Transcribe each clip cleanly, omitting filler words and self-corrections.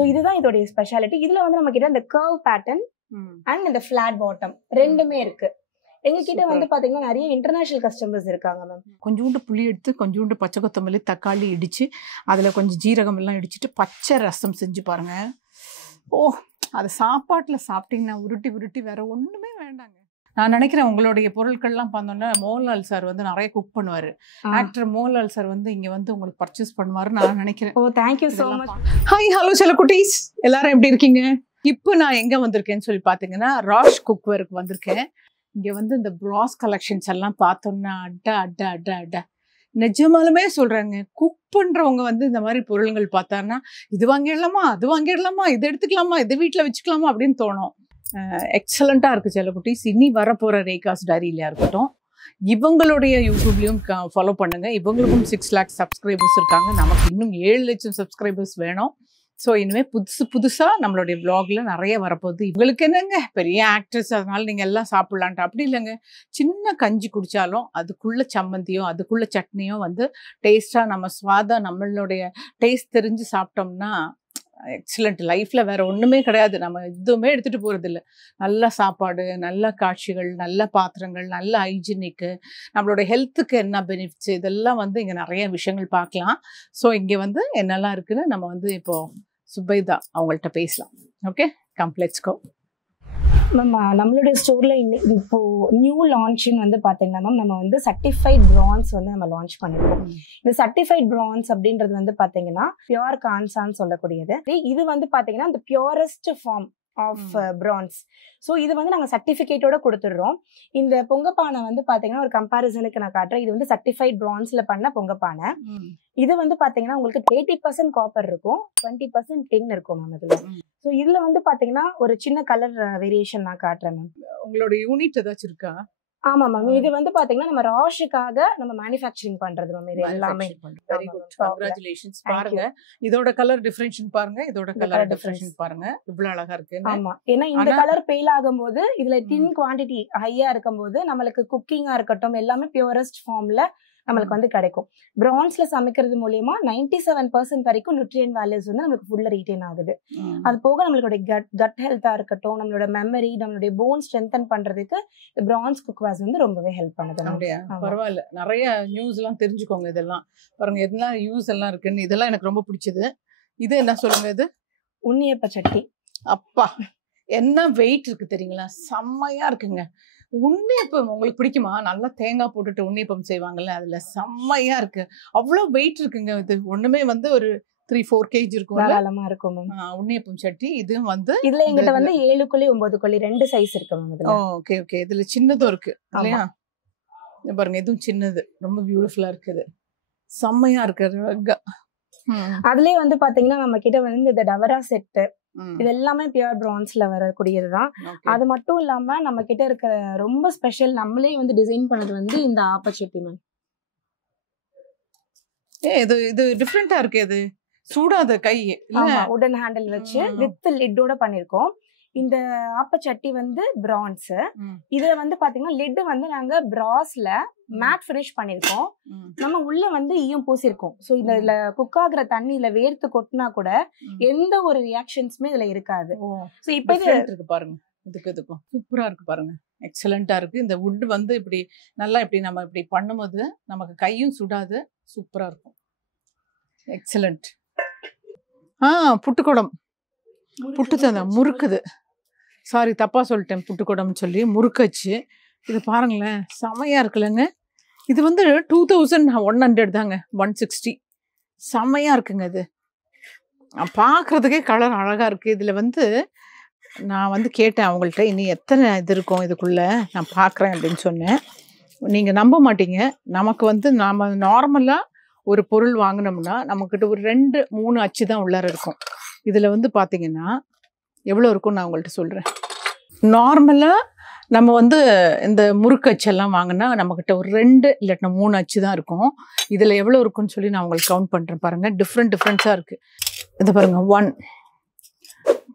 So இதுதான் இதோடைய speciality. இதுல வந்து நம்ம கிட்ட இந்த கர்வ் பேட்டர்ன் அண்ட் இந்த ஃபிளாட் பாட்டம் ரெண்டுமே இருக்கு. எங்ககிட்ட வந்து பாத்தீங்கன்னா நிறைய இன்டர்நேஷனல் கஸ்டமர்ஸ் இருக்காங்க மேம். கொஞ்சோண்டு புளி எடுத்து கொஞ்சோண்டு பச்சை கொத்தமல்லி தக்காளி இடிச்சு அதில் கொஞ்சம் ஜீரகம் எல்லாம் இடிச்சிட்டு பச்சை ரசம் செஞ்சு பாருங்க. ஓ, அது சாப்பாட்டில் சாப்பிட்டீங்கன்னா உருட்டி உருட்டி வேற ஒன்றுமே வேண்டாங்க. நான் நினைக்கிறேன் உங்களுடைய பொருட்கள்லாம் பார்த்தோன்னா மோகன்லால் சார் வந்து நிறைய குக் பண்ணுவார். ஆக்டர் மோகன்லால் சார் வந்து இங்கே வந்து உங்களுக்கு பர்ச்சேஸ் பண்ணுவார் நான் நினைக்கிறேன். Oh, thank you so much. Hi, hello செல்ல குட்டீஸ், எல்லாரும் எப்படி இருக்கீங்க? இப்போ நான் எங்கே வந்திருக்கேன்னு சொல்லி பார்த்தீங்கன்னா ராஷ் குக்வேருக்கு வந்திருக்கேன். இங்கே வந்து இந்த ப்ராஸ் கலெக்ஷன்ஸ் எல்லாம் பார்த்தோம்னா அட்டா அட்டா அட்டா அட்டா நிஜமாலுமே சொல்கிறாங்க. குக் பண்ணுறவங்க வந்து இந்த மாதிரி பொருள்கள் பார்த்தாருன்னா இது வாங்கிடலாமா, அது வாங்கிடலாமா, இது எடுத்துக்கலாமா, இது வீட்டில் வச்சுக்கலாமா அப்படின்னு தோணும். எக்ஸலண்ட்டாக இருக்குது செல்லக்குட்டீஸ். இனி வரப்போகிற ரேகாஸ் டைரியிலையா இருக்கட்டும், இவங்களுடைய யூடியூப்லேயும் ஃபாலோ பண்ணுங்கள். இவங்களுக்கும் 6 lakhs சப்ஸ்கிரைபர்ஸ் இருக்காங்க. நமக்கு இன்னும் 7 லட்சம் சப்ஸ்கிரைபர்ஸ் வேணும். ஸோ இனிமேல் புதுசாக நம்மளுடைய வ்ளாகில் நிறைய வரப்போகுது. இவங்களுக்கு என்னங்க பெரிய ஆக்ட்ரஸ், அதனால நீங்கள் எல்லாம் சாப்பிட்லான்ட்டு அப்படி இல்லைங்க. சின்ன கஞ்சி குடித்தாலும் அதுக்குள்ளே சம்மந்தியோ அதுக்குள்ளே சட்னியோ வந்து டேஸ்ட்டாக நம்ம ஸ்வாதாக நம்மளுடைய டேஸ்ட் தெரிஞ்சு சாப்பிட்டோம்னா எக்ஸலண்ட். லைஃப்பில் வேறு ஒன்றுமே கிடையாது. நம்ம எதுவுமே எடுத்துகிட்டு போகிறதில்ல. நல்ல சாப்பாடு, நல்ல காட்சிகள், நல்ல பாத்திரங்கள், நல்ல ஹைஜீனிக்கு, நம்மளோட ஹெல்த்துக்கு என்ன பெனிஃபிட்ஸ், இதெல்லாம் வந்து இங்கே நிறைய விஷயங்கள் பார்க்கலாம். ஸோ இங்கே வந்து என்னெல்லாம் இருக்குன்னு நம்ம வந்து இப்போது சுபைதா அவங்கள்ட்ட பேசலாம். Okay, come let's go. Ma'am, நம்மளுடைய ஸ்டோர்ல இப்போ நியூ லான்ச்னு வந்து பாத்தீங்கன்னா மேம் நம்ம வந்து சர்டிஃபைட் பிரான்ஸ் வந்து நம்ம லான்ச் பண்ணிருக்கோம். இந்த சர்டிஃபைட் பிரான்ஸ் அப்படின்றது வந்து பாத்தீங்கன்னா பியூர் கான்சான்னு சொல்லக்கூடியது. இது வந்து பாத்தீங்கன்னா இந்த purest form of bronze. So இது வந்து நாங்கள் சர்டிஃபிகேட்டோட கொடுத்துடுறோம். இந்த பொங்கப்பானை வந்து பார்த்தீங்கன்னா ஒரு கம்பேரிசனுக்கு நான் காட்டுறேன். இது வந்து சர்டிஃபைட் பிரான்ஸில் பண்ண பொங்கப்பானை. இது வந்து பார்த்தீங்கன்னா உங்களுக்கு 80% காப்பர் இருக்கும், 20% டின் இருக்கும் மேம் இதில். ஸோ இதில் வந்து பார்த்தீங்கன்னா ஒரு சின்ன கலர் வேரியேஷன் நான் காட்டுறேன் மேம். உங்களோட யூனிட் ஏதாச்சும் இருக்கா? ஆமா மேம், இது வந்து பாத்தீங்கன்னா நம்ம ராஷுக்காக நம்ம மேனுஃபேக்சரிங் பண்றது மேம். இது எல்லாமே வெரி குட், கங்க்ராச்சுலேஷன்ஸ். பாருங்க இதோட கலர் டிஃபரன்ஷியேஷன் பாருங்க, இதோட கலர் டிஃபரன்ஷியேஷன் பாருங்க, இவ்வளவு அழகா இருக்கு. ஆமா, ஏன்னா இந்த கலர் பேல் ஆகும்போது இதுல டின் குவாண்டிட்டி ஹையா இருக்கும்போது நம்மளுக்கு குக்கிங்கா இருக்கட்டும் எல்லாமே பியூரஸ்ட் ஃபார்ம்ல நம்மளுக்கு வந்து கிடைக்கும். பிரான்ஸ்ல சமைக்கிறது மூலியமா 97% வரைக்கும் நியூட்ரியன்ட் வேல்யூஸ் வந்து நம்மளுக்கு ஃபுல்லா ரீட்டைன் ஆகுது. அது போக நம்மளோட கட் ஹெல்த்தா இருக்கட்டும், நம்மளோட மெமரி, நம்மளுடைய போன் ஸ்ட்ரென்தன் பண்றதுக்கு பிரான்ஸ் குக்வேர்ஸ் வந்து ரொம்பவே ஹெல்ப் பண்ணுது. பரவாயில்ல, நிறைய நியூஸ் எல்லாம் தெரிஞ்சுக்கோங்க. இதெல்லாம் பாருங்க, எதெல்லாம் யூஸ் எல்லாம் இருக்குன்னு, இதெல்லாம் எனக்கு ரொம்ப பிடிச்சது. இது என்ன சொல்லுங்க? இது உண்ணியப்ப சட்டி. அப்பா, என்ன வெயிட் இருக்கு தெரியுங்களா? செம்மையா இருக்குங்க. உண்ணியப்பம் உங்களுக்கு பிடிக்குமா? நல்லா தேங்காய் போட்டுட்டு உண்ணியப்பம் செய்வாங்கல்ல, அதுல செம்மையா இருக்கு. அவ்வளோ வெயிட் இருக்குங்க. இது ஒண்ணுமே வந்து ஒரு 3-4 kg இருக்கும். தாராளமா இருக்கும் உண்ணியப்பம் சட்டி. இது வந்து இதுல எங்கிட்ட வந்து 7 குழி 9 குழி 2 சைஸ் இருக்கு மேம். ஓகே ஓகே, இதுல சின்னதும் இருக்கு இல்லையா? பாருங்க, இதுவும் சின்னது, ரொம்ப பியூட்டிஃபுல்லா இருக்குது, செம்மையா இருக்கு. அதுலயே வந்து பாத்தீங்கன்னா நம்ம கிட்ட வந்து இந்த டவரா செட்டு இது எல்லாமே பியூர் பிரான்ஸ்ல வரக்கூடியதுதான். அது மட்டும் இல்லாம நம்ம கிட்ட இருக்கிற ரொம்ப ஸ்பெஷல் நம்மளே வந்து டிசைன் பண்ணது வந்து இந்த ஆப்பச்சட்டி மேம். இது இது டிஃபரெண்டா இருக்கு. இது சூடாத கை இல்ல, உடன் ஹேண்டில் வச்சு வித் லிட்டோட பண்ணிருக்கோம். இந்த ஆப்பச்சட்டி வந்து பிரான்ஸ். இதுல வந்து பாத்தீங்கன்னா லிட் வந்து நாங்க பிராஸ்ல மேட் ஃபினிஷ் பண்ணிருக்கோம். நம்ம உள்ள வந்து ஈயம் பூசிருக்கோம். சோ இதுல குக் ஆகுற தண்ணியில வேர்த்து கொட்டினா கூட எந்த ஒரு ரியாக்ஷன்ஸுமே இதுல இருக்காது. சோ இப்ப இது இருக்கு பாருங்க, இதுக்கும் சூப்பரா இருக்கு பாருங்க, எக்ஸலண்டா இருக்கு. இந்த வுட் வந்து இப்படி நல்லா இப்படி நம்ம இப்படி பண்ணும்போது நமக்கு கையும் சுடாது, சூப்பரா இருக்கும், எக்ஸலண்ட். புட்டுக்குடம், புட்டு தான் முறுக்குது, சாரி தப்பா சொல்லிட்டேன், புட்டுக்குடம்னு சொல்லி முறுக்கச்சு. இது பாருங்களேன், செமையா இருக்குல்லங்க. இது வந்து 2100 தாங்க, 160. செம்மையா இருக்குங்க. இது பார்க்கறதுக்கே கலர் அழகா இருக்கு. இதுல வந்து நான் வந்து கேட்டேன் அவங்கள்ட்ட, இனி எத்தனை இது இருக்கும் இதுக்குள்ள நான் பார்க்குறேன் அப்படின்னு சொன்னேன். நீங்கள் நம்ப மாட்டீங்க. நமக்கு வந்து நாம் நார்மலாக ஒரு பொருள் வாங்கினோம்னா நம்மக்கிட்ட ஒரு 2-3 அச்சு தான் உள்ளார இருக்கும். இதில் வந்து பார்த்தீங்கன்னா எவ்வளோ இருக்கும்னு நான் உங்கள்கிட்ட சொல்கிறேன். நார்மலாக நம்ம வந்து இந்த முறுக்கச்செல்லாம் வாங்கினா நம்மக்கிட்ட ஒரு 2 இல்லாட்டினா 3 அச்சு தான் இருக்கும். இதில் எவ்வளோ இருக்குன்னு சொல்லி நான் உங்களுக்கு கவுண்ட் பண்ணுறேன் பாருங்கள். டிஃப்ரெண்ட்ஸாக இருக்குது. இதை பாருங்கள், 1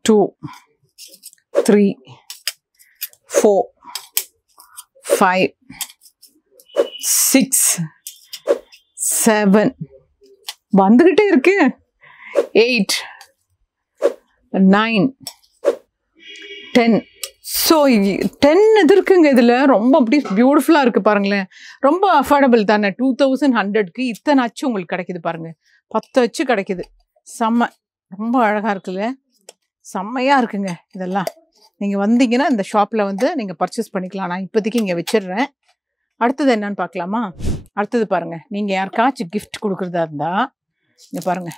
2 3 4 5 6 7 வந்துக்கிட்டே இருக்கு, 8 9 10. ஸோ 10 இது இருக்குங்க. இதில் ரொம்ப அப்படி பியூட்டிஃபுல்லாக இருக்குது பாருங்களேன். ரொம்ப அஃபோர்டபுள் தானே. 2100க்கு இத்தனை அச்சு உங்களுக்கு கிடைக்குது பாருங்கள். 10 அச்சு கிடைக்குது. செம்ம, ரொம்ப அழகாக இருக்குல்ல, செம்மையாக இருக்குங்க. இதெல்லாம் நீங்கள் வந்தீங்கன்னா இந்த ஷாப்பில் வந்து நீங்கள் பர்ச்சேஸ் பண்ணிக்கலாம். நான் இப்போதைக்கு இங்கே வச்சிடுறேன். அடுத்தது என்னன்னு பார்க்கலாமா? அடுத்தது பாருங்கள், நீங்கள் யாருக்காச்சும் கிஃப்ட் கொடுக்குறதா இருந்தால் இங்கே பாருங்கள்,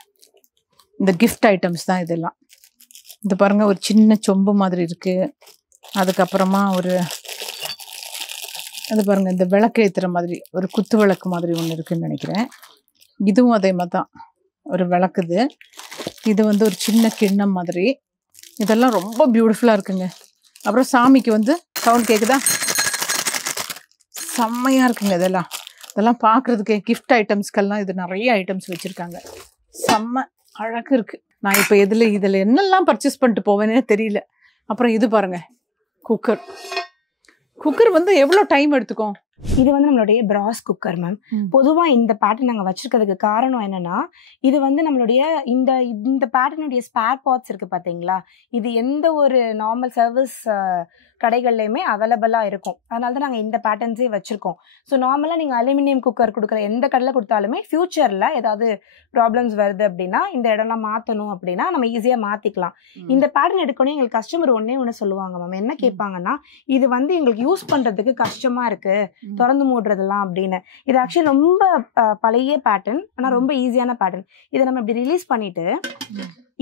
இந்த கிஃப்ட் ஐட்டம்ஸ் தான் இதெல்லாம். இது பாருங்கள், ஒரு சின்ன சொம்பு மாதிரி இருக்குது. அதுக்கப்புறமா ஒரு அது பாருங்கள், இந்த விளக்கு ஏற்றுற மாதிரி ஒரு குத்து விளக்கு மாதிரி ஒன்று இருக்குதுன்னு நினைக்கிறேன். இதுவும் அதே மாதிரி தான் ஒரு விளக்குது. இது வந்து ஒரு சின்ன கிண்ணம் மாதிரி. இதெல்லாம் ரொம்ப பியூட்டிஃபுல்லாக இருக்குங்க. அப்புறம் சாமிக்கு வந்து சவுண்ட் கேட்குதா, செம்மையாக இருக்குங்க. இதெல்லாம் பார்க்குறதுக்கு கிஃப்ட் ஐட்டம்ஸ்க்கெல்லாம் இது நிறைய ஐட்டம்ஸ் வச்சுருக்காங்க. செம்ம அழகு இருக்குது. நான் இப்போ இதில் என்னெல்லாம் பர்ச்சேஸ் பண்ணிட்டு போவேன்னே தெரியல. அப்புறம் இது பாருங்கள், குக்கர் வந்து எவ்வளோ டைம் எடுத்துக்கும்? இது வந்து நம்மளுடைய பிராஸ் குக்கர் மேம். பொதுவாக இந்த பேட்டர்ன் நாங்கள் வச்சிருக்கிறதுக்கு காரணம் என்னன்னா, இது வந்து நம்மளுடைய இந்த பேட்டர்னுடைய ஸ்பேர் பார்ட்ஸ் இருக்கு பார்த்தீங்களா, இது எந்த ஒரு நார்மல் சர்வீஸ் கடைகள்லையுமே அவைலபிளாக இருக்கும். அதனால தான் நாங்கள் இந்த பேட்டர்ன்ஸே வச்சுருக்கோம். ஸோ நார்மலாக நீங்கள் அலுமினியம் குக்கர் கொடுக்குற எந்த கடையில் கொடுத்தாலுமே ஃபியூச்சரில் ஏதாவது ப்ராப்ளம்ஸ் வருது அப்படின்னா, இந்த இடம்லாம் மாற்றணும் அப்படின்னா நம்ம ஈஸியாக மாற்றிக்கலாம். இந்த பேட்டர்ன் எடுக்கணும். எங்களுக்கு கஸ்டமர் ஒன்று சொல்லுவாங்க மேம். என்ன கேட்பாங்கன்னா, இது வந்து எங்களுக்கு யூஸ் பண்ணுறதுக்கு கஷ்டமாக இருக்குது, திறந்து மூடுறதெல்லாம் அப்படின்னு. இது ஆக்சுவலி ரொம்ப பழைய பேட்டர்ன், ஆனால் ரொம்ப ஈஸியான பேட்டர்ன். இதை நம்ம இப்படி ரிலீஸ் பண்ணிட்டு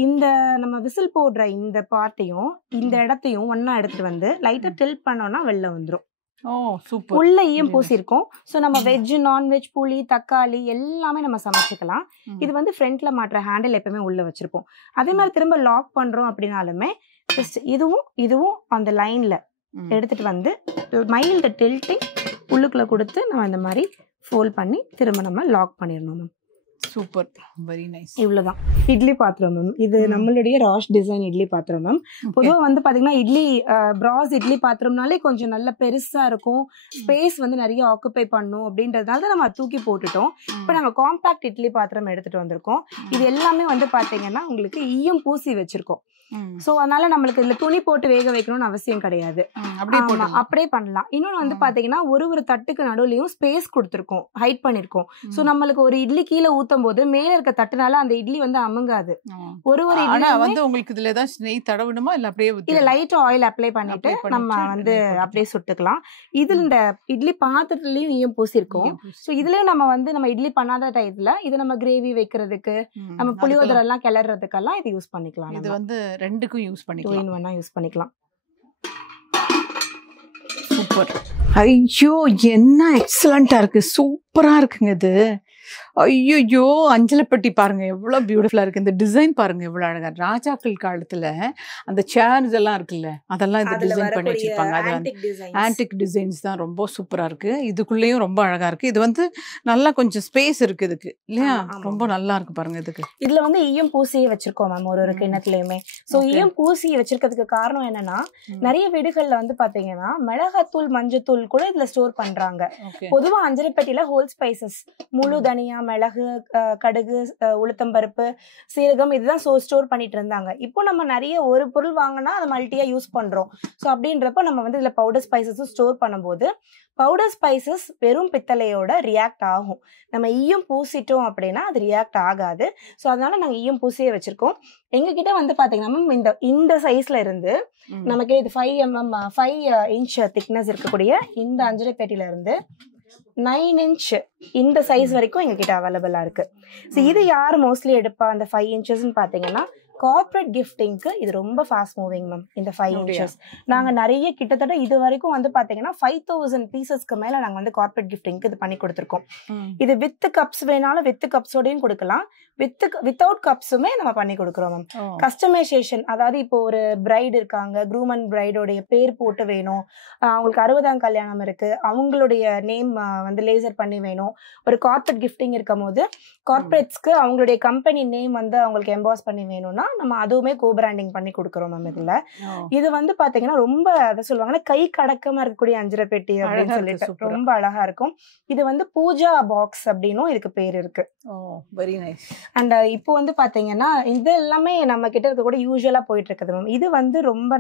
இந்த நம்ம விசில் போடுற இந்த பார்ட்டையும் இந்த இடத்தையும் ஒன்னா எடுத்துட்டு வந்து லைட்டா டில்ட் பண்ணோம்னா வெளில வந்துடும். உள்ள ஈயம் பூசிருக்கும். ஸோ நம்ம வெஜ், நான்வெஜ், புளி, தக்காளி எல்லாமே நம்ம சமைச்சிக்கலாம். இது வந்து ஃப்ரண்ட்ல மாட்டுற ஹேண்டில் எப்பவுமே உள்ள வச்சிருப்போம். அதே மாதிரி திரும்ப லாக் பண்றோம் அப்படின்னாலுமே ஜஸ்ட் இதுவும் அந்த லைன்ல எடுத்துட்டு வந்து மைல்டு டில்ட்டிங் உள்ளுக்குள்ள கொடுத்து நம்ம இந்த மாதிரி ஃபோல்ட் பண்ணி திரும்ப நம்ம லாக் பண்ணிடணும் மேம். Super, very nice. இவ்வளவுதான். இட்லி பாத்திரம் மேம். இது நம்மளுடைய ராஷ் டிசைன் இட்லி பாத்திரம் மேம். பொதுவாக வந்து பாத்தீங்கன்னா இட்லி பிராஸ் இட்லி பாத்திரம்னாலே கொஞ்சம் நல்ல பெருசா இருக்கும், ஸ்பேஸ் வந்து நிறைய ஆக்குபை பண்ணும் அப்படின்றதுனால தான் நம்ம தூக்கி போட்டுட்டோம். இப்போ நாங்கள் காம்பாக்ட் இட்லி பாத்திரம் எடுத்துட்டு வந்திருக்கோம். இது எல்லாமே வந்து பாத்தீங்கன்னா உங்களுக்கு ஈயம் பூசி வச்சிருக்கோம். சோ அதனால நம்மளுக்கு இதுல துணி போட்டு வேக வைக்கணும்னு அவசியம் கிடையாது, அப்படியே பண்ணலாம். இன்னொன்னு வந்து பாத்தீங்கன்னா ஒரு தட்டுக்கு நடுவுலயும் ஸ்பேஸ் கொடுத்துருக்கோம், ஹைட் பண்ணிருக்கோம். சோ நம்மளுக்கு ஒரு இட்லி கீழே ஊத்தும் போது மேல இருக்க தட்டுனால அந்த இட்லி வந்து அமுங்காது. ஒரு இட்லி வந்து உங்களுக்கு இதுல ஏதாவது நெய் தடவணுமா இல்ல அப்படியே இல்ல லைட் ஆயில் அப்ளை பண்ணிட்டு நம்ம வந்து அப்படியே சுட்டுக்கலாம். இது இந்த இட்லி பாத்திரத்துலயும் ஈயம் பூசிருக்கோம். சோ இதுலயும் நம்ம இட்லி பண்ணாத டைத்துல இது நம்ம கிரேவி வைக்கிறதுக்கு, நம்ம புளியோதரை எல்லாம் கிளறதுக்கெல்லாம் இது யூஸ் பண்ணிக்கலாம். இது வந்து ரெண்டுக்கும் யூஸ் பண்ணிக்கலாம், யூஸ் பண்ணிக்கலாம். சூப்பர். ஐயோ என்ன எக்ஸலண்டா இருக்கு, சூப்பரா இருக்குங்க இது. ஐயோ அஞ்சலப்பட்டி பாருங்க எவ்வளவு பியூட்டிஃபுல்லா இருக்கு. இந்த டிசைன் பாருங்க எவ்வளவு அழகா. ராஜாக்கள் காலத்துல அந்த சேர்ஸ் எல்லாம் இருக்குல்ல, அதெல்லாம் இந்த டிசைன் பண்ணி வச்சிருப்பாங்க. அது ஆன்டிக் டிசைன்ஸ் தான், ரொம்ப சூப்பரா இருக்கு. இதுக்குள்ளேயும் ரொம்ப அழகா இருக்கு. இது வந்து நல்லா கொஞ்சம் ஸ்பேஸ் இருக்கு இதுக்கு இல்லையா, ரொம்ப நல்லா இருக்கு பாருங்க. இதுக்கு இதுல வந்து ஈயம் பூசியை வச்சிருக்கோம் மேம் ஒரு கிண்ணத்துலயுமே. சோ ஈயம் பூசியை வச்சிருக்கிறதுக்கு காரணம் என்னன்னா, நிறைய வீடுகள்ல வந்து பாத்தீங்கன்னா மிளகாத்தூள், மஞ்சத்தூள் கூட இதுல ஸ்டோர் பண்றாங்க. பொதுவா அஞ்சரைப்பட்டியில ஹோல் ஸ்பைசஸ், முழு தனியா, மிளகு, கடுகு, உளுத்தம்பருப்பு, சீரகம் இதுதான் ஸ்டோர் பண்ணிட்டு இருந்தாங்க. இப்போ நம்ம நிறைய ஒரு பொருள் வாங்கினா அதை மல்டியா யூஸ் பண்றோம். ஸோ அப்படின்றப்ப நம்ம வந்து இதுல பவுடர் ஸ்பைசஸும் ஸ்டோர் பண்ணும்போது பவுடர் ஸ்பைசஸ் வெறும் பித்தளையோட ரியாக்ட் ஆகும். நம்ம ஈயம் பூசிட்டோம் அப்படின்னா அது ரியாக்ட் ஆகாது. ஸோ அதனால நாங்கள் ஈயம் பூசியே வச்சிருக்கோம். எங்ககிட்ட வந்து பாத்தீங்கன்னா இந்த சைஸ்ல இருந்து நமக்கு இது 5 இன்ச் திக்னஸ் இருக்கக்கூடிய இந்த அஞ்சரைப்பேட்டில இருந்து 9 இன்ச் இந்த சைஸ் வரைக்கும் எங்ககிட்ட அவைலபிளா இருக்கு. ஸோ இது யார் மோஸ்ட்லி எடுப்பா அந்த 5 இன்ச்சஸ்ன்னு பாத்தீங்கன்னா, கார்பரேட் கிஃப்டிங்க்கு இது ரொம்ப ஃபாஸ்ட் மூவிங் மேம். இந்த 5 இன்ச்சஸ் நாங்க நிறைய கிட்டத்தட்ட இது வரைக்கும் வந்து பாத்தீங்கன்னா 5000 பீசஸ்க்கு மேல நாங்க வந்து கார்பரேட் கிஃப்டிங்க்கு இது பண்ணி கொடுத்துருக்கோம். இது வித் கப்ஸ் வேணாலும் வித் கப்ஸோடையும் கொடுக்கலாம், வித்தவுட் கப்ஸுமே நம்ம பண்ணி கொடுக்குறோம் மேம். கஸ்டமைசேஷன், அதாவது இப்போ ஒரு பிரைடு இருக்காங்க, க்ரூம் அண்ட் பிரைடோடைய பேர் போட்டு வேணும், அவங்களுக்கு 60ஆம் கல்யாணம் இருக்கு, அவங்களுடைய நேம் வந்து லேசர் பண்ணி வேணும். ஒரு கார்பரேட் கிஃப்டிங் இருக்கும் போது கார்பரேட்ஸ்க்கு அவங்களுடைய கம்பெனி நேம் வந்து அவங்களுக்கு எம்பாஸ் பண்ணி வேணும்னா நம்ம அதுவுமே கோ பிராண்டிங் பண்ணி கொடுக்குறோம் மேம் இதுல. இது வந்து பாத்தீங்கன்னா ரொம்ப அதை சொல்லுவாங்கன்னா கை கடக்கமா இருக்கக்கூடிய அஞ்சரை பெட்டி அப்படின்னு சொல்லிட்டு ரொம்ப அழகா இருக்கும். இது வந்து பூஜா பாக்ஸ் அப்படின்னும் இதுக்கு பேர் இருக்கு. Very nice. அண்ட் இப்போ வந்து பாத்தீங்கன்னா இது எல்லாமே நம்ம கிட்ட இருக்க கூட யூஸ்வலா போயிட்டு இருக்குது மேம். இது வந்து ரொம்ப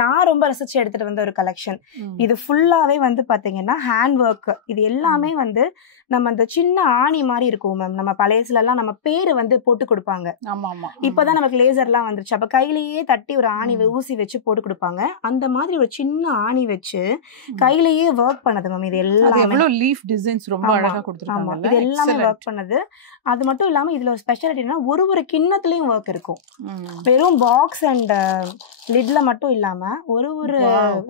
நான் ரொம்ப ரசிச்சு எடுத்துட்டு வந்த ஒரு கலெக்ஷன். இது ஃபுல்லாவே வந்து பாத்தீங்கன்னா ஹேண்ட் ஒர்க். இது எல்லாமே வந்து நம்ம அந்த சின்ன ஆணி மாதிரி இருக்கும் மேம். நம்ம பழையசுல எல்லாம் நம்ம பேரு வந்து போட்டு கொடுப்பாங்க. இப்பதான் நமக்கு லேசர்லாம் வந்துருச்சு. அப்ப கையிலேயே தட்டி ஒரு ஆணி ஊசி வச்சு போட்டு கொடுப்பாங்க. அந்த மாதிரி ஒரு சின்ன ஆணி வச்சு கையிலேயே ஒர்க் பண்ணது மேம். இது எல்லாமே லீஃப் டிசைன்ஸ் ரொம்ப அழகா கொடுத்திருக்காங்க. இது எல்லாமே ஒர்க் பண்ணது. அது மட்டும் இல்லாம இதுல ஒரு ஸ்பெஷாலிட்டினா ஒரு கிண்ணத்துலயும் ஒர்க் இருக்கும். வெறும் பாக்ஸ் அண்ட் லிட்ல மட்டும் இல்லாம ஒரு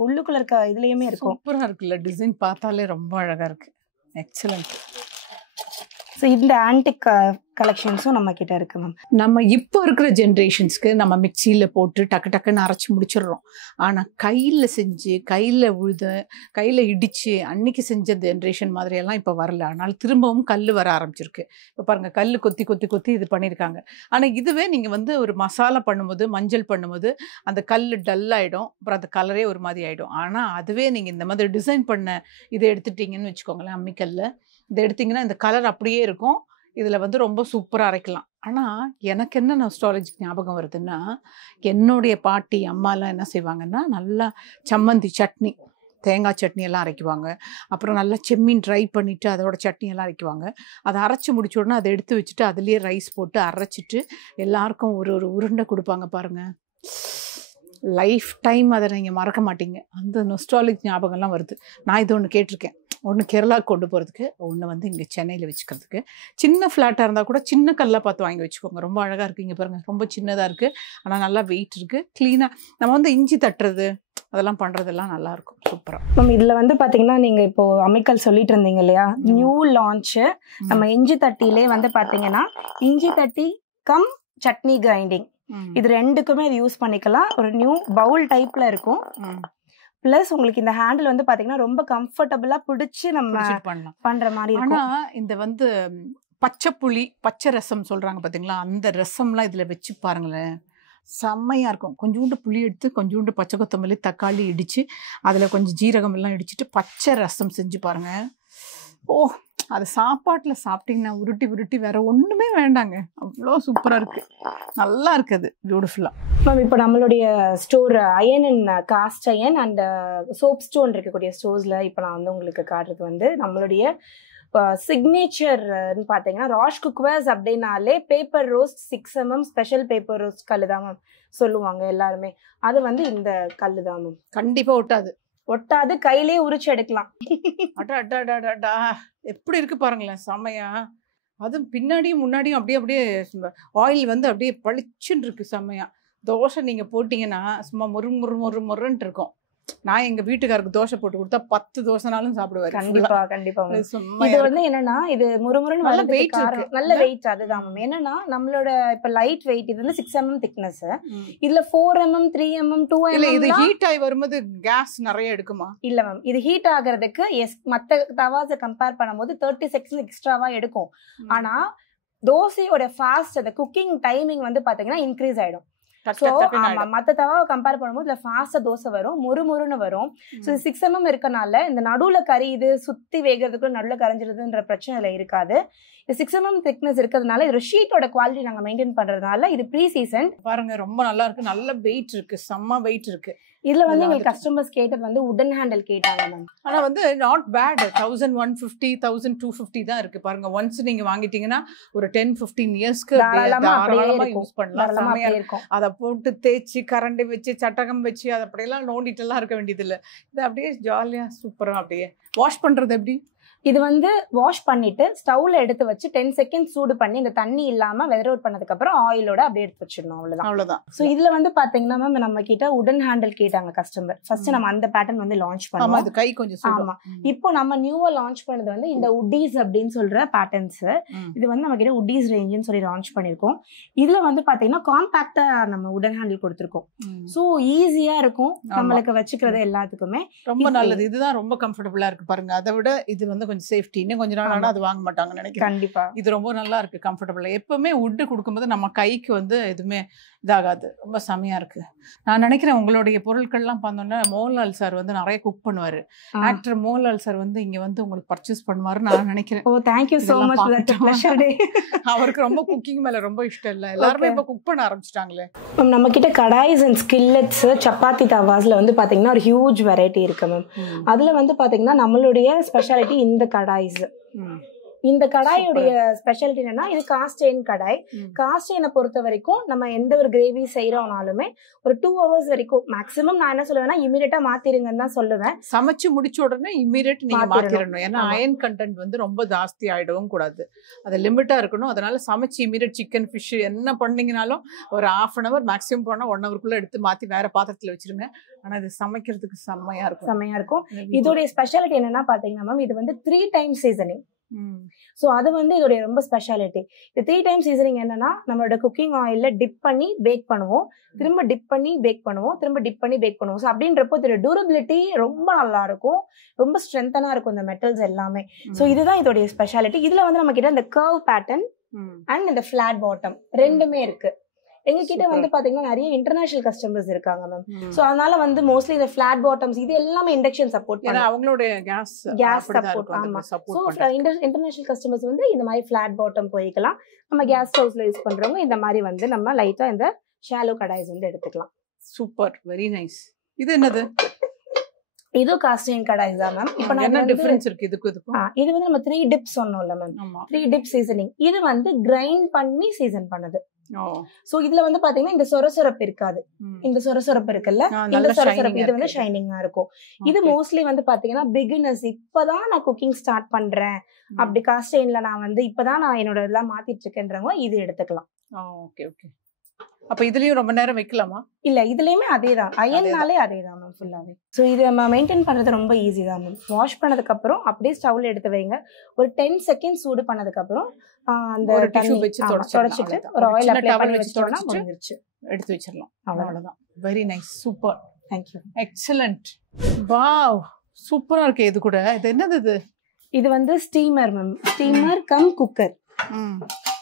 உள்ளுக்குள்ள இருக்க இதுலயுமே இருக்கும். சூப்பரா இருக்குல்ல, டிசைன் பார்த்தாலே ரொம்ப அழகா இருக்கு. எக்ஸலென்ட். ஸோ இந்த ஆன்டிக் கலெக்ஷன்ஸும் நம்ம கிட்ட இருக்கு மேம். நம்ம இப்போ இருக்கிற ஜென்ரேஷன்ஸ்க்கு நம்ம மிக்சியில் போட்டு டக்கு டக்குன்னு அரைச்சி முடிச்சிடுறோம். ஆனால் கையில் செஞ்சு கையில் உழுது கையில் இடித்து அன்னைக்கு செஞ்ச ஜென்ரேஷன் மாதிரியெல்லாம் இப்போ வரல. ஆனால் திரும்பவும் கல் வர ஆரம்பிச்சிருக்கு. இப்போ பாருங்கள், கல் கொத்தி கொத்தி கொத்தி இது பண்ணியிருக்காங்க. ஆனால் இதுவே நீங்கள் வந்து ஒரு மசாலா பண்ணும்போது மஞ்சள் பண்ணும்போது அந்த கல் டல் ஆகிடும். அப்புறம் அந்த கலரே ஒரு மாதிரி ஆகிடும். ஆனால் அதுவே நீங்கள் இந்த மாதிரி டிசைன் பண்ண இதை எடுத்துட்டிங்கன்னு வச்சுக்கோங்களேன், அம்மிக்கல்ல இதை எடுத்திங்கன்னா இந்த கலர் அப்படியே இருக்கும். இதில் வந்து ரொம்ப சூப்பராக அரைக்கலாம். ஆனால் எனக்கு என்ன நாஸ்டாலஜிக் ஞாபகம் வருதுன்னா, என்னுடைய பாட்டி அம்மாலாம் என்ன செய்வாங்கன்னா, நல்லா சம்மந்தி சட்னி, தேங்காய் சட்னி எல்லாம் அரைக்குவாங்க. அப்புறம் நல்லா செம்மீன் ட்ரை பண்ணிவிட்டு அதோட சட்னி எல்லாம் அரைக்குவாங்க. அதை அரைச்சி முடிச்ச உடனே அதை எடுத்து வச்சுட்டு அதுலேயே ரைஸ் போட்டு அரைச்சிட்டு எல்லாருக்கும் ஒரு உருண்டை கொடுப்பாங்க பாருங்கள். லைஃப் டைம் அதை நீங்கள் மறக்க மாட்டீங்க. அந்த நொஸ்டாலிக் ஞாபகம்லாம் வருது. நான் இது ஒன்று கேட்டிருக்கேன். ஒன்று கேரளாவுக்கு கொண்டு போகிறதுக்கு, ஒன்று வந்து இங்கே சென்னையில் வச்சுக்கிறதுக்கு. சின்ன ஃப்ளாட்டாக இருந்தால் கூட சின்ன கல்லாக பார்த்து வாங்கி வச்சுக்கோங்க. ரொம்ப அழகாக இருக்குது. இங்கே பாருங்கள், ரொம்ப சின்னதாக இருக்குது, ஆனால் நல்லா வெயிட் இருக்குது. க்ளீனாக நம்ம வந்து இஞ்சி தட்டுறது அதெல்லாம் பண்ணுறதெல்லாம் நல்லாயிருக்கும். சூப்பராக மேம். இதில் வந்து பார்த்தீங்கன்னா நீங்கள் இப்போது அம்மிக்கல் சொல்லிட்டு இருந்தீங்க இல்லையா, நியூ லான்ச்சு நம்ம இஞ்சி தட்டிலே வந்து பார்த்தீங்கன்னா இஞ்சி தட்டி கம் சட்னி கிரைண்டிங், இது ரெண்டுக்குமே இது யூஸ் பண்ணிக்கலாம். ஒரு நியூ பவுல் டைப்ல இருக்கும். பிளஸ் உங்களுக்கு இந்த ஹேண்டில் வந்து பாத்தீங்கன்னா ரொம்ப கம்ஃபர்டபுளா பிடிச்சி நம்ம பண்ற மாதிரி இருக்கும். ஆனா இந்த வந்து பச்சை புளி பச்சை ரசம் சொல்றாங்க பாத்தீங்களா, அந்த ரசம்லாம் இதுல வச்சு பாருங்களேன், செம்மையா இருக்கும். கொஞ்சோண்டு புளி எடுத்து கொஞ்சோண்டு பச்சை கொத்தமல்லி தக்காளி இடிச்சு அதுல கொஞ்சம் ஜீரகம் எல்லாம் இடிச்சிட்டு பச்சை ரசம் செஞ்சு பாருங்க. ஓ, அது சாப்பாட்டில் சாப்பிட்டீங்கன்னா உருட்டி உருட்டி வேற ஒன்றுமே வேண்டாங்க, அவ்வளோ சூப்பராக இருக்குது, நல்லா இருக்குது, பியூட்டிஃபுல்லாக. மேம் இப்போ நம்மளுடைய store iron and cast iron and soap stone இருக்கக்கூடிய ஸ்டோர்ஸில் இப்போ நான் வந்து உங்களுக்கு காட்டுறது வந்து நம்மளுடைய சிக்னேச்சர்னு பார்த்தீங்கன்னா ராஷ் குக்வேர்ஸ் அப்படின்னாலே paper roast 6mm special paper roast கல் தான் மேம் சொல்லுவாங்க எல்லாருமே. அது வந்து இந்த கல் தான் மேம். கண்டிப்பாக ஒட்டாது, கையிலே உரிச்சு எடுக்கலாம். அடா எப்படி இருக்கு பாருங்களேன், செம்மையா. அதுவும் பின்னாடியும் முன்னாடியும் அப்படியே ஆயில் வந்து அப்படியே பளிச்சுன்னு இருக்கு, செம்மையா. தோசை நீங்க போட்டீங்கன்னா சும்மா முருன்னு இருக்கும். நான் எங்க வீட்டுக்காருக்கு தோசை போட்டு கொடுத்தா 10 தோசைனாலும் சாப்பிடுவாரு. கண்டிப்பா இது வந்து என்னன்னா இது முறுமுறுன்னு நல்ல வெயிட். அதுதான் மேம். என்னன்னா நம்மளோட இப்ப லைட் வெயிட் இது வந்து 6mm திக்னஸ். இதுல 4mm 3mm 2mm. இது ஹீட் ஆகி வரும்போது கேஸ் நிறைய எடுக்குமா? இல்ல மேம், இது ஹீட் ஆகிறதுக்கு மத்த தவாஸை கம்பேர் பண்ணும்போது 30 செகண்ட்ஸ் எக்ஸ்ட்ராவா எடுக்கும். ஆனா தோசையோட ஃபாஸ்ட் அந்த குக்கிங் டைமிங் வந்து பாத்தீங்கன்னா இன்க்ரீஸ் ஆயிடும். மத்த தவாவை கம்பேர் பண்ணும்போது இதுல ஃபாஸ்டா தோசை வரும், முறுமுறுன்னு வரும். 6mm இருக்கனால இந்த நடுவுல கறி இது சுத்தி வேகிறதுக்குள்ள நடுவுல கரைஞ்சிருதுன்ற பிரச்சனை இதுல இருக்காது. 6mm திக்னஸ் இருக்கிறதுனால இது ஷீட்டோட குவாலிட்டி நாங்க மெயின்டைன் பண்றதுனால இது ப்ரீ சீசன். பாருங்க ரொம்ப நல்லா இருக்கு, நல்ல வெயிட் இருக்கு, செம்ம வெயிட் இருக்கு. இதுல வந்து எங்களுக்கு கஸ்டமர்ஸ் கேட்டது வந்து உடன் ஹேண்டில் கேட்டாங்க மேம். ஆனா வந்து நாட் பேட். 1150 1250 தான் இருக்கு பாருங்க. ஒன்ஸ் நீங்க வாங்கிட்டீங்கன்னா ஒரு 10-15 இயர்ஸ்க்கு தாராளமா யூஸ் பண்ணலாம். அதை போட்டு தேய்ச்சி கரண்டி வச்சு சட்டகம் வச்சு அதை அப்படியெல்லாம் நோண்டிட்டு எல்லாம் இருக்க வேண்டியது இல்லை. இது அப்படியே ஜாலியா சூப்பரா. அப்படியே வாஷ் பண்றது எப்படி? இது வந்து வாஷ் பண்ணிட்டு ஸ்டவ்ல எடுத்து வச்சு 10 செகண்ட்ஸ் சூடு பண்ணி இந்த தண்ணி இல்லாம வெதர் அவுட் பண்ணதுக்கு அப்புறம் ஆயிலோட அப்படியே எடுத்து வச்சிடணும், அவ்வளவுதான். சோ இதுல வந்து பாத்தீங்கன்னா மேம் நம்ம கிட்ட உடன் ஹேண்டில் கேட்டாங்க கஸ்டமர். ஃபர்ஸ்ட் நம்ம அந்த பேட்டர்ன் வந்து லான்ச் பண்ணோம். அது கை கொஞ்சம் ஆமா. இப்போ நம்ம நியூவா லான்ச் பண்ணது வந்து இந்த உட்டீஸ் அப்படின்னு சொல்ற பேட்டர்ன்ஸ். இது வந்து நம்ம கிட்ட உட்டீஸ் ரேஞ்சுன்னு சொல்லி லான்ச் பண்ணிருக்கோம். இதுல வந்து பாத்தீங்கன்னா காம்பாக்டா நம்ம உடன் ஹேண்டில் கொடுத்திருக்கோம். சோ ஈஸியா இருக்கும் நம்மளுக்கு வச்சுக்கிறது எல்லாத்துக்குமே. ரொம்ப நல்லது. இதுதான் ரொம்ப கம்ஃபர்டபுளா இருக்கு பாருங்க. அதை விட இது வந்து கொஞ்சம் சேஃப்டி. இன்னும் கொஞ்ச நாள் ஆனால் அது வாங்க மாட்டாங்கன்னு நினைக்கிறேன். கண்டிப்பா இது ரொம்ப நல்லா இருக்கு, கம்ஃபர்டபுளாக. எப்பவுமே வுட்டு கொடுக்கும்போது நம்ம கைக்கு வந்து எதுவுமே இதாகாது, ரொம்ப செமையா இருக்கு. நான் நினைக்கிறேன் உங்களுடைய பொருட்கள்லாம் பார்த்தோன்னா மோகன்லால் சார் வந்து நிறைய குக் பண்ணுவார். ஆக்டர் மோகன்லால் சார் வந்து இங்கே வந்து உங்களுக்கு பர்ச்சேஸ் பண்ணுவார் நான் நினைக்கிறேன். Oh thank you so much for that special day. அவருக்கு ரொம்ப குக்கிங் மேலே ரொம்ப இஷ்டம் இல்லை, எல்லாருமே இப்போ குக் பண்ண ஆரம்பிச்சிட்டாங்களே. மேம் நம்ம கிட்ட கடாய்ஸ் அண்ட் ஸ்கில்லட்ஸ், சப்பாத்தி தவாஸ்ல வந்து பாத்தீங்கன்னா ஒரு ஹியூஜ் வெரைட்டி இருக்கு மேம். அதுல வந்து பாத்தீங்கன்னா நம்மளுடைய ஸ்பெஷாலிட்டி இந்த கடாய்ஸ். இந்த கடாயோடைய ஸ்பெஷாலிட்டி என்னன்னா இது காஸ்ட் அயர்ன் கடாய். காஸ்ட் அயர்னை பொறுத்த வரைக்கும் நம்ம எந்த ஒரு கிரேவி செய்யறோம்னாலுமே ஒரு 2 hours வரைக்கும் மேக்ஸிமம். நான் என்ன சொல்லுவேன்னா இமீடியட்டா மாத்திருங்கன்னு தான் சொல்லுவேன். சமைச்சு முடிச்ச உடனே இமீடியட் நீங்க மாத்திரணும். ஏன்னா அயன் கண்டென்ட் வந்து ரொம்ப ஜாஸ்தி ஆயிடவும் கூடாது, அது லிமிட்டா இருக்கணும். அதனால சமைச்சு இமீடியட் சிக்கன் ஃபிஷ் என்ன பண்ணீங்கனாலும் ஒரு 1/2 hour மேக்ஸிமம் போனா 1 hourக்குள்ள எடுத்து மாத்தி வேற பாத்திரத்துல வச்சிருங்க. ஆனா இது சமைக்கிறதுக்கு செம்மையா இருக்கும். இதோடைய ஸ்பெஷாலிட்டி என்னன்னா பாத்தீங்கன்னா மேம் இது வந்து 3 times சீசனிங். ஸோ அது வந்து இதோடைய ரொம்ப ஸ்பெஷாலிட்டி. இந்த 3 times சீசனிங் என்னன்னா நம்மளோட குக்கிங் ஆயில்ல டிப் பண்ணி பேக் பண்ணுவோம், திரும்ப டிப் பண்ணி பேக் பண்ணுவோம், திரும்ப டிப் பண்ணி பேக் பண்ணுவோம். ஸோ அப்படின்றப்போ இதோட டியூரபிலிட்டி ரொம்ப நல்லா இருக்கும், ரொம்ப ஸ்ட்ரென்த்தனா இருக்கும் இந்த மெட்டல்ஸ் எல்லாமே. ஸோ இதுதான் இதோடைய ஸ்பெஷாலிட்டி. இதுல வந்து நம்ம கிட்ட இந்த கர்வ் பேட்டர்ன் அண்ட் இந்த ஃபிளாட் பாட்டம் ரெண்டுமே இருக்கு. எங்க கிட்ட வந்து பாத்தீங்கன்னா நிறைய இன்டர்நேஷனல் கஸ்டமர்ஸ் இருக்காங்க மேம். சோ அதனால வந்து மோஸ்ட்லி இந்த ஃபிளாட் பாட்டம்ஸ் இது எல்லாமே இண்டக்ஷன் சப்போர்ட் பண்ணும், அவங்களோட கேஸ் சப்போர்ட். ஆமா, சோ இன்டர்நேஷனல் கஸ்டமர்ஸ் வந்து இந்த மாதிரி ஃபிளாட் பாட்டம் போய்க்கலாம். நம்ம கேஸ் ஸ்டவ்ஸ்ல யூஸ் பண்றவங்க இந்த மாதிரி வந்து நம்ம லைட்டா இந்த ஷாலோ கடாய்ஸ் வந்து எடுத்துக்கலாம். Super, very nice. இது என்னது? இது காஸ்ட் அயர்ன் கடாய்ஸ் தான் மேம். இப்போ என்ன டிஃபரன்ஸ் இருக்கு இதுக்கு இதுக்கு? இது வந்து நம்ம 3 டிப் சொன்னோம்ல மேம், 3 டிப் சீசனிங். இது வந்து கிரைண்ட் பண்ணி சீசன் பண்ணது. சோ இதுல வந்து பாத்தீங்கன்னா இந்த சொரசொரப்பு இருக்காது, இந்த சொரசொரப்பு இருக்குல்ல, இந்த சொரசொரப்பு இது வந்து ஷைனிங்கா இருக்கும். இது மோஸ்ட்லி வந்து பாத்தீங்கன்னா பிகினர்ஸ், இப்பதான் நான் குக்கிங் ஸ்டார்ட் பண்றேன், அப்படி காஸ்ட் அயர்ன்ல நான் வந்து இப்பதான் நான் என்னோட இதெல்லாம் மாத்திட்டு இருக்கேன்றவங்க இது எடுத்துக்கலாம். Okay okay. அப்ப இதுலயும் ரொம்ப நேரம் வைக்கலாமா? இல்ல, இதுலயுமே அதேதான், அயர்னாலே அதேதான் மேம் ஃபுல்லாவே. சோ இது நம்ம மெயின்டைன் பண்றது ரொம்ப ஈஸி தான் மேம். வாஷ் பண்ணதுக்கு அப்புறம் அப்படியே ஸ்டவ்ல எடுத்து வைங்க. ஒரு 10 seconds சூடு பண்ணதுக்கு அப்புறம் அந்த டிஷ்யூ வச்சு தொடச்சிட்டு ஒரு ஆயில் அப்ளை பண்ணி வச்சிட்டோம்னா முடிஞ்சிருச்சு, எடுத்து வச்சிரலாம். அவ்வளவுதான். Very nice, super, thank you, excellent. Wow, சூப்பரா இருக்கு. இது கூட இது என்னது? இது வந்து steamer ma'am, steamer come cooker.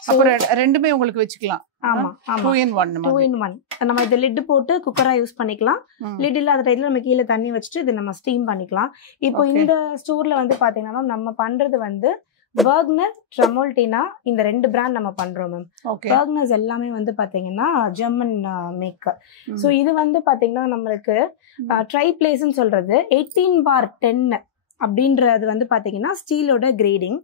அப்புறம் ரெண்டுமே உங்களுக்கு வச்சுக்கலாம். ஆமா, 2 in 1. நம்ம இந்த லிட் போட்டு குக்கரா யூஸ் பண்ணிக்கலாம். லிட் இல்லாத டைம்ல நம்ம கீழே தண்ணி வச்சுட்டு இது நம்ம ஸ்டீம் பண்ணிக்கலாம். இப்போ இந்த ஸ்டோர்ல வந்து பாத்தீங்கன்னா மேம் நம்ம பண்றது வந்து பர்க்னர், ட்ரமோல்டினா, இந்த 2 பிராண்ட் நம்ம பண்றோம் மேம். பர்க்னர்ஸ் எல்லாமே வந்து பாத்தீங்கன்னா ஜெர்மன் மேக்கர். சோ இது வந்து பாத்தீங்கன்னா நம்மளுக்கு ட்ரை பிளேஸ்ன்னு சொல்றது 18/10 அப்படின்றது வந்து பாத்தீங்கன்னா ஸ்டீலோட கிரேடிங்.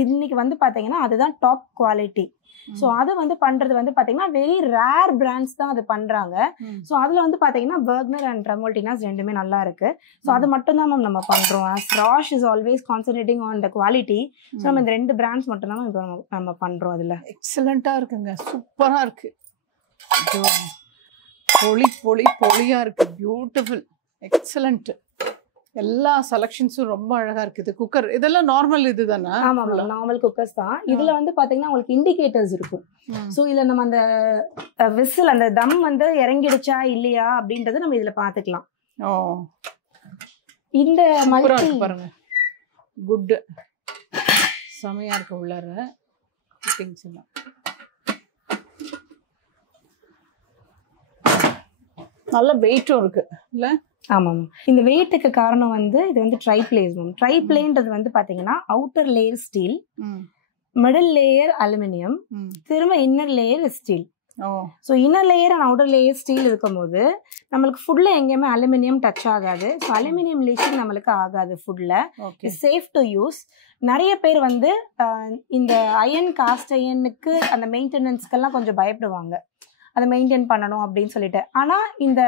இன்னைக்கு வந்து பாத்தீங்கன்னா அதுதான் டாப் குவாலிட்டி. ஸோ அதை வந்து பண்றது வந்து பாத்தீங்கன்னா வெரி ரேர் பிராண்ட்ஸ் தான் அது பண்றாங்க. ஸோ அதுல வந்து பாத்தீங்கன்னா பர்க்னர் அண்ட் ட்ரமோல்டினாஸ் ரெண்டுமே நல்லா இருக்கு. ஸோ அது மட்டும் தான் மேம் நம்ம பண்றோம். Rash is always concentrating on the quality. So நம்ம இந்த 2 பிராண்ட்ஸ் மட்டும் தான் இப்போ நம்ம பண்றோம். அதுல எக்ஸலண்டா இருக்குங்க, சூப்பரா இருக்கு, பொலியா இருக்கு, பியூட்டிஃபுல், எக்ஸலண்ட். எல்லா செலக்ஷன்ஸும் ரொம்ப அழகா இருக்குது. குக்கர் இதெல்லாம் நார்மல் இதுதானா? ஆமா, நார்மல் குக்கர்ஸ் தான். இதுல வந்து பாத்தீங்கன்னா உங்களுக்கு இண்டிகேட்டர்ஸ் இருக்கும். சோ இதுல நம்ம அந்த விசில், அந்த தம் வந்து இறங்கிடுச்சா இல்லையா அப்படின்றது நம்ம இதுல பாத்துக்கலாம். இந்த மல்டி பாருங்க, குட், செமையா இருக்கு. உள்ளார திங்ஸ் எல்லாம் நல்ல வெயிட்டும் இருக்கு இல்ல? ஆமாம், இந்த வெயிட்டுக்கு காரணம் வந்து இது வந்து ட்ரை பிளேஸ் மேம். ட்ரை பிளேன்றது வந்து பாத்தீங்கன்னா outer layer steel, middle layer aluminium, திரும்ப inner layer steel. So inner layer and outer layer steel இருக்கும்போது நம்மளுக்கு ஃபுட்ல எங்கேயுமே அலுமினியம் டச் ஆகாது. ஸோ அலுமினியம் லீச்சிங் நம்மளுக்கு ஆகாது ஃபுட்ல. Safe to use. நிறைய பேர் வந்து இந்த அயன், காஸ்ட் அயனுக்கு அந்த மெயின்டெனன்ஸ்க்கெல்லாம் கொஞ்சம் பயப்படுவாங்க, அதை மெயின்டைன் பண்ணணும் அப்படின்னு சொல்லிட்டு. ஆனா இந்த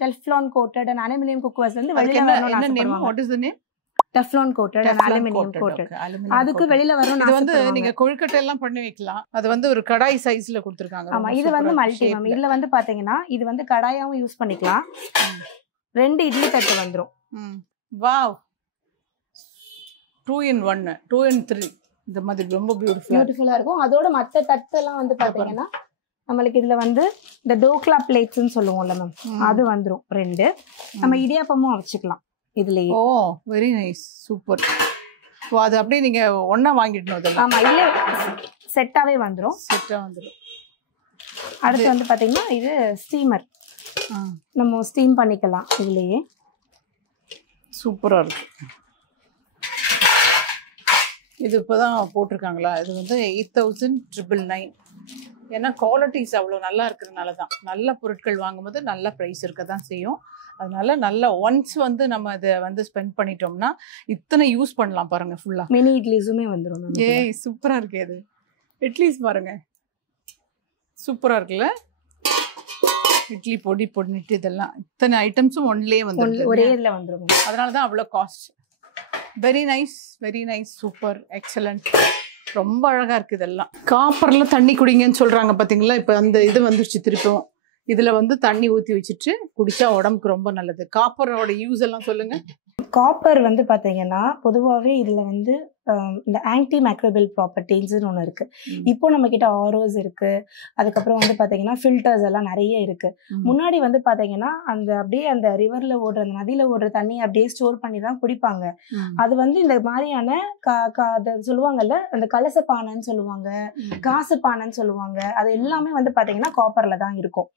Teflon coated and aluminium cookers வந்து வெளியில வரணும். Teflon coated and aluminium coated, அதுக்கு வெளியில வரணும். இது வந்து நீங்க கொழுக்கட்டை எல்லாம் பண்ணி வைக்கலாம். அது வந்து ஒரு கடாய் சைஸ்ல கொடுத்திருக்காங்க. ஆமா, இது வந்து மல்டி மேம். இதுல வந்து பாத்தீங்கன்னா இது வந்து கடாயாவும் யூஸ் பண்ணிக்கலாம். 2 இட்லி தட்டு வந்துரும். வாவ், 2 in 1, 2 in 3 இந்த மாதிரி ரொம்ப பியூட்டிஃபுல்லா இருக்கும். அதோட மத்த தட்டு எல்லாம் வந்து பாத்தீங்கன்னா நம்மளுக்கு இதுல வந்து இந்த டோக்லா பிளேட்ஸ்ன்னு சொல்லுவோம்ல மேம், அது வந்துரும் 2. நம்ம இடியாப்பமும் வச்சுக்கலாம் இதுலயே. ஓ, வெரி நைஸ், சூப்பர். ஓ அது அப்படியே நீங்க ஒண்ணா வாங்கிடணும் அதெல்லாம். ஆமா இல்ல செட்டாவே வந்துரும். செட்டா வந்துடும். அடுத்து வந்து பாத்தீங்கன்னா இது ஸ்டீமர். நம்ம ஸ்டீம் பண்ணிக்கலாம் இதுலயே. சூப்பரா இருக்கு. இது இப்போதான் போட்டிருக்காங்களா? இது வந்து 8,999. ஏன்னா குவாலிட்டிஸ் அவ்வளோ நல்லா இருக்கிறதுனால தான். நல்ல பொருட்கள் வாங்கும்போது நல்ல ப்ரைஸ் இருக்க தான் செய்யும். அதனால நல்ல ஒன்ஸ் வந்து நம்ம இதை வந்து ஸ்பெண்ட் பண்ணிட்டோம்னா இத்தனை யூஸ் பண்ணலாம் பாருங்க ஃபுல்லா. மினி இட்லிஸுமே வந்துடும். ஏய் சூப்பரா இருக்கு. அது இட்லிஸ் பாருங்க சூப்பரா இருக்குல்ல. இட்லி பொடி பொடிட்டு இதெல்லாம் இத்தனை ஐட்டம்ஸும் ஒன்லேயே வந்து ஒரே இதில் வந்துடும். அதனால தான் அவ்வளோ cost. Very nice super excellent. ரொம்ப அழகா இருக்கு இதெல்லாம். காப்பர்ல தண்ணி குடிங்கன்னு சொல்றாங்க பாத்தீங்களா? இப்போ அந்த இது வந்துருச்சு திருப்பவும். இதுல வந்து தண்ணி ஊற்றி வச்சுட்டு குடிச்சா உடம்புக்கு ரொம்ப நல்லது. காப்பரோட யூஸ் எல்லாம் சொல்லுங்க. காப்பர் வந்து பாத்தீங்கன்னா பொதுவாகவே இதுல வந்து இந்த ஆன்டி மைக்ரோபியல் ப்ராப்பர்ட்டிஸ்ன்னு ஒன்று இருக்கு. இப்போ நம்ம கிட்ட ஆரோஸ் இருக்கு. அதுக்கப்புறம் வந்து பாத்தீங்கன்னா ஃபில்டர்ஸ் எல்லாம் நிறைய இருக்கு. முன்னாடி வந்து பாத்தீங்கன்னா அந்த அப்படியே அந்த ரிவர்ல ஓடுற அந்த நதியில ஓடுற தண்ணியை அப்படியே ஸ்டோர் பண்ணி தான் குடிப்பாங்க. அது வந்து இந்த மாதிரியான சொல்லுவாங்கல்ல அந்த கலச பானைன்னு சொல்லுவாங்க, காசு பானைன்னு சொல்லுவாங்க. அது எல்லாமே வந்து பாத்தீங்கன்னா காப்பர்ல தான் இருக்கும்.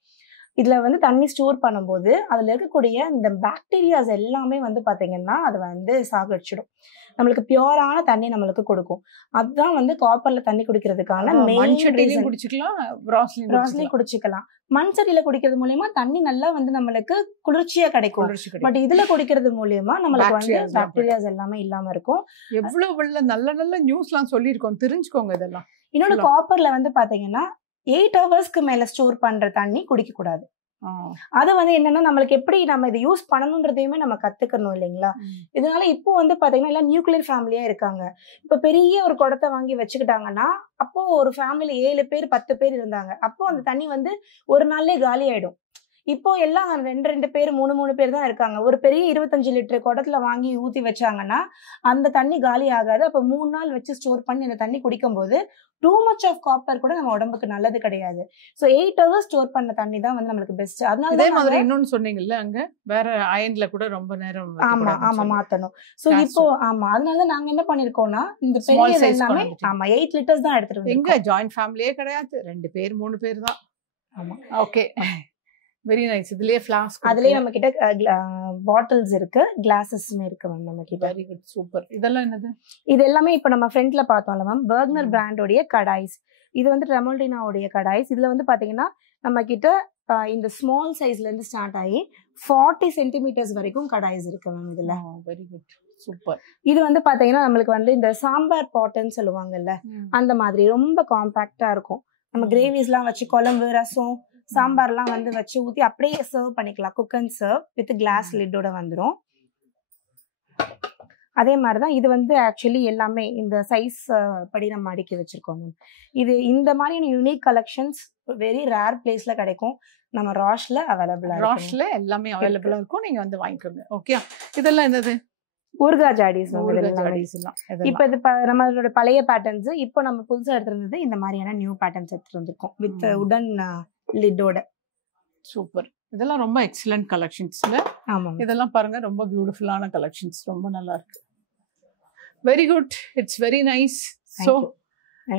இதுல வந்து தண்ணி ஸ்டோர் பண்ணும்போது அதுல இருக்கக்கூடிய இந்த பாக்டீரியாஸ் எல்லாமே வந்து பாத்தீங்கன்னா அதை வந்து சாகடிச்சிடும். நம்மளுக்கு பியூரான தண்ணி நம்மளுக்கு கொடுக்கும். அதுதான் வந்து காப்பர்ல தண்ணி குடிக்கிறதுக்கான மெயின் ரீசன். குடிச்சுக்கலாம், குடிச்சுக்கலாம். மண் சட்டியில குடிக்கிறது மூலியமா தண்ணி நல்லா வந்து நம்மளுக்கு குளிர்ச்சியா கிடைக்கும். பட் இதுல குடிக்கிறது மூலியமா நம்மளுக்கு வந்து பாக்டீரியாஸ் எல்லாமே இல்லாம இருக்கும். எவ்வளவு நல்ல நல்ல நியூஸ்லாம் சொல்லியிருக்கோம், தெரிஞ்சுக்கோங்க இதெல்லாம். இன்னொன்னு காப்பர்ல வந்து பாத்தீங்கன்னா 8 ஹவர்ஸ்க்கு மேல ஸ்டோர் பண்ற தண்ணி குடிக்க கூடாது. அது வந்து என்னன்னா நம்மளுக்கு எப்படி நம்ம இதை யூஸ் பண்ணணும்ன்றதையுமே நம்ம கத்துக்கணும் இல்லைங்களா? இதனால இப்போ வந்து பாத்தீங்கன்னா எல்லாம் நியூக்ளியர் ஃபேமிலியா இருக்காங்க. இப்ப பெரிய ஒரு குடத்தை வாங்கி வச்சுக்கிட்டாங்கன்னா அப்போ ஒரு ஃபேமிலி 7 பேர் 10 பேர் இருந்தாங்க. அப்போ அந்த தண்ணி வந்து ஒரு நாள்லயே காலி ஆயிடும். இப்போ எல்லாம் 2 பேர் 3 பேர் தான் இருக்காங்க. ஒரு பெரிய 25 லிட்டர் குடத்துல வாங்கி ஊத்தி வச்சாங்கன்னா அந்த தண்ணி காலி ஆகாது. அப்ப 3 நாள் வச்சு ஸ்டோர் பண்ணி அந்த தண்ணி குடிக்கும் போது டூ மச் ஆஃப் காப்பர் கூட நம்ம உடம்புக்கு நல்லது கிடையாது. சோ 8 ஹவர்ஸ் ஸ்டோர் பண்ண தண்ணி தான் வந்து நம்மளுக்கு பெஸ்ட். அதனால அதே மாதிரி இன்னொன்னு சொன்னீங்கல்ல, அங்க வேற அயன்ல கூட ரொம்ப நேரம் ஆமா மாத்தணும். சோ இப்போ அதனால நாங்க என்ன பண்ணிருக்கோம்னா இந்த பெரிய எல்லாமே 8 லிட்டர்ஸ் தான் எடுத்துட்டு வந்தோம். எங்க ஜாயிண்ட் ஃபேமிலியே கிடையாது, 2 பேர் 3 பேர் தான். ஆமா ஓகே வெரி நைஸ். இதுலயே ஃப்ளாஸ்க், அதுலயே நம்ம கிட்ட பாட்டில்ஸ் இருக்கு, கிளாसेसமே இருக்கு மேம் நம்ம கிட்ட. Very good super. இதெல்லாம் என்னது? இது எல்லாமே இப்ப நம்ம ஃப்ரண்ட்ல பார்த்தோம்ல மேம், பர்க்னர் பிராண்டோடைய கடாய்ஸ். இது வந்து ரெமோல்டினாவுடைய கடாய்ஸ். இதுல வந்து பாத்தீங்கன்னா நம்ம கிட்ட இந்த ஸ்மால் சைஸ்ல இருந்து ஸ்டார்ட் ஆகி 40 சென்டிமீட்டர்ஸ் வரைக்கும் கடாய்ஸ் இருக்கு மேம் இதுல. Very good super. இது வந்து பாத்தீங்கன்னா நம்மளுக்கு வந்து இந்த சாம்பார் பாட்ன்னு சொல்லுவாங்கல்ல, அந்த மாதிரி ரொம்ப காம்பாக்டா இருக்கும். நம்ம கிரேவிஸ்லாம் வச்சு குழம்பு, ரசம், சாம்பார்லாம் வந்து வச்சு ஊத்தி அப்படியே சர்வ் பண்ணிக்கலாம். Cook and serve with glass லிட்டோட வந்துடும். அதே மாதிரிதான் இது வந்து ஆக்சுவலி எல்லாமே இந்த சைஸ் படி நம்ம அடுக்கி வச்சிருக்கோம். இது இந்த மாதிரியான யூனிக் கலெக்ஷன்ஸ் வெரி ரேர் பிளேஸ்ல கிடைக்கும். நம்ம ராஷ்ல அவைலபிளா இருக்கு. ராஷ்ல எல்லாமே அவைலபிளா இருக்கும், நீங்க வந்து வாங்கிக்கோங்க. ஓகே இதெல்லாம் என்னது? ஊர்கா ஜாடிஸ். இப்ப இது நம்மளோட பழைய பேட்டர்ன்ஸ். இப்போ நம்ம புதுசா எடுத்துருந்தது இந்த மாதிரியான நியூ பேட்டர்ன்ஸ் எடுத்துட்டு வந்திருக்கோம் வித் உடன் லிட்டோட. சூப்பர். இதெல்லாம் ரொம்ப எக்ஸலண்ட் கலெக்ஷன்ஸ்ல. ஆமா இதெல்லாம் பாருங்க ரொம்ப பியூட்டிஃபுல்லான கலெக்ஷன்ஸ், ரொம்ப நல்லா இருக்கு. Very good, it's very nice. So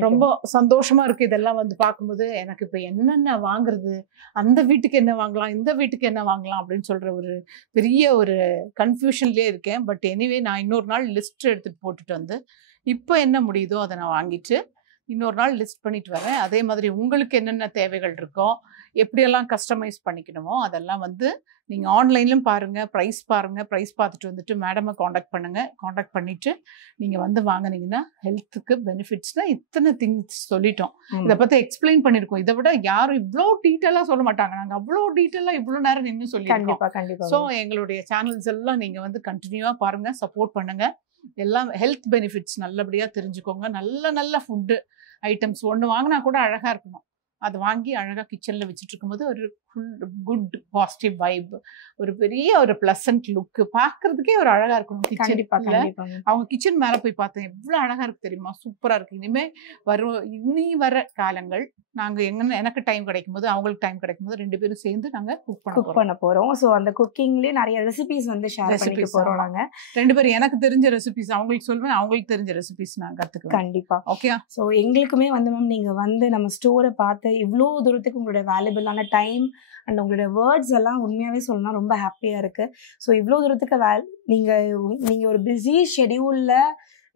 ரொம்ப சந்தோஷமா இருக்கு இதெல்லாம் வந்து பார்க்கும்போது. எனக்கு இப்போ என்னென்ன வாங்குறது, அந்த வீட்டுக்கு என்ன வாங்கலாம், இந்த வீட்டுக்கு என்ன வாங்கலாம் அப்படின்னு சொல்ற ஒரு பெரிய ஒரு கன்ஃபியூஷன்லேயே இருக்கேன். பட் எனிவே நான் இன்னொரு நாள் லிஸ்ட் எடுத்துட்டு போட்டுட்டு வந்து இப்போ என்ன முடியுதோ அதை நான் வாங்கிட்டு இன்னொரு நாள் லிஸ்ட் பண்ணிட்டு வரேன். அதே மாதிரி உங்களுக்கு என்னென்ன தேவைகள் இருக்கோ, எப்படியெல்லாம் கஸ்டமைஸ் பண்ணிக்கணுமோ அதெல்லாம் வந்து நீங்கள் ஆன்லைன்லையும் பாருங்கள், ப்ரைஸ் பாருங்கள். ப்ரைஸ் பார்த்துட்டு வந்துட்டு மேடமை காண்டாக்ட் பண்ணுங்கள். காண்டாக்ட் பண்ணிவிட்டு நீங்கள் வந்து வாங்கினீங்கன்னா ஹெல்த்துக்கு பெனிஃபிட்ஸ்னால் இத்தனை திங்ஸ் சொல்லிட்டோம். இதை பற்றி எக்ஸ்பிளைன் பண்ணியிருக்கோம். இதை விட யாரும் இவ்வளோ டீட்டெயிலாக சொல்ல மாட்டாங்க. நாங்கள் அவ்வளோ டீட்டெயிலாக இவ்வளோ நேரம் நின்று சொல்லியிருக்கோம். ஸோ எங்களுடைய சேனல்ஸ் எல்லாம் நீங்கள் வந்து கண்டினியூவாக பாருங்கள், சப்போர்ட் பண்ணுங்கள். எல்லாம் ஹெல்த் பெனிஃபிட்ஸ் நல்லபடியாக தெரிஞ்சுக்கோங்க. நல்ல நல்ல ஃபுட்டு ஐட்டம்ஸ் ஒன்று வாங்கினா கூட அழகாக இருக்கணும். அதை வாங்கி அழகாக கிச்சனில் வச்சுட்டு இருக்கும்போது ஒரு ஃபுல் குட் பாசிட்டிவ் வைப், ஒரு பெரிய ஒரு பிளசன்ட் லுக், பாக்குறதுக்கே ஒரு அழகா இருக்கணும் கண்டிப்பா கிச்சன். கண்டிப்பா அவங்க கிச்சன் மேல போய் பார்த்தேன், எவ்வளவு அழகா இருக்கு தெரியுமா, சூப்பரா இருக்கு. இனிமே இனி வர காலங்கள் நாங்க எனக்கு டைம் கிடைக்கும் போது அவங்களுக்கு டைம் கிடைக்கும் போது 2 பேரும் சேர்ந்து நாங்க குக் பண்ண போறோம். சோ அந்த குக்கிங்லயே நிறைய ரெசிபிஸ் வந்து ஷேர் பண்ணிக்க போறோம் நாங்க 2 பேரும். எனக்கு தெரிஞ்ச ரெசிபிஸ் அவங்களுக்கு சொல்வேன், அவங்களுக்கு தெரிஞ்ச ரெசிபிஸ் நான் கத்துக்குவேன். கண்டிப்பா. ஓகே. சோ எங்களுக்குமே வந்து மேம் நீங்க வந்து நம்ம ஸ்டோரை பார்த்து இவ்வளோ தூரத்துக்கு உங்களோட வேல்யூபிளான டைம் அண்ட் உங்களோட வேர்ட்ஸ் எல்லாம் உண்மையாவே சொல்லணும் ரொம்ப ஹாப்பியா இருக்கு. ஸோ இவ்வளோ தூரத்துக்கு நீங்க ஒரு பிஸி ஷெடியூல்ல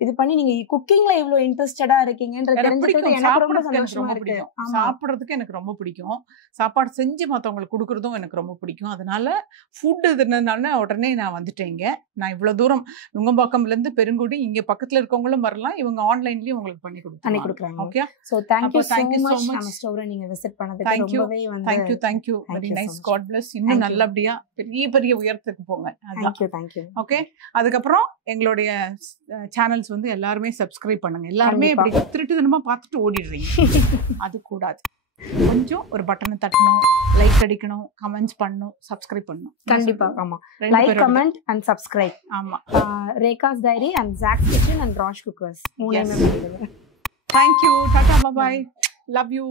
இது பண்ணி நீங்க குக்கிங்ல இவ்வளவு இன்ட்ரெஸ்டடா இருக்கீங்கன்றது தெரிஞ்சுக்கிறது எனக்கு ரொம்ப சந்தோஷமா இருக்கு. சாப்பிடுறதுக்கு எனக்கு ரொம்ப பிடிக்கும், சாப்பாடு செஞ்சு மத்தவங்களுக்கு கொடுக்கறதும் எனக்கு ரொம்ப பிடிக்கும். அதனால ஃபுட் இதுனால உடனே நான் வந்துட்டேங்க. நான் இவ்வளவு தூரம் நுங்கம்பாக்கம்ல இருந்து பெருங்குடி, இங்க பக்கத்துல இருக்கவங்களும் வரலாம், இவங்க ஆன்லைன்லயும் உங்களுக்கு பண்ணி கொடுக்குறாங்க. Okay. So thank you so much நம்ம ஸ்டோரை நீங்க விசிட் பண்ணதுக்கு ரொம்பவே வந்து thank you very nice. God bless. இன்னும் நல்லபடியா பெரிய பெரிய உயரத்துக்கு போங்க. thank you. ஓகே. அதுக்கப்புறம் எங்களுடைய சேனல்ஸ் வந்து எல்லாருமே சப்ஸ்கிரைப் பண்ணுங்க. எல்லாருமே இப்படி திருட்டுத்தனமா பார்த்துட்டு ஓடிடுறீங்க, அது கூடாது. கொஞ்சம் ஒரு பட்டனை தட்டணும், லைக் அடிக்கணும், கமெண்ட்ஸ் பண்ணணும், சப்ஸ்கிரைப் பண்ணணும். கண்டிப்பா. ஆமா, லைக், கமெண்ட் அண்ட் சப்ஸ்கிரைப். ஆமா. Rekha's diary and Jack's kitchen and Rash cookers மூணுமே பண்ணுங்க. Thank you. Tata, bye bye. Love you.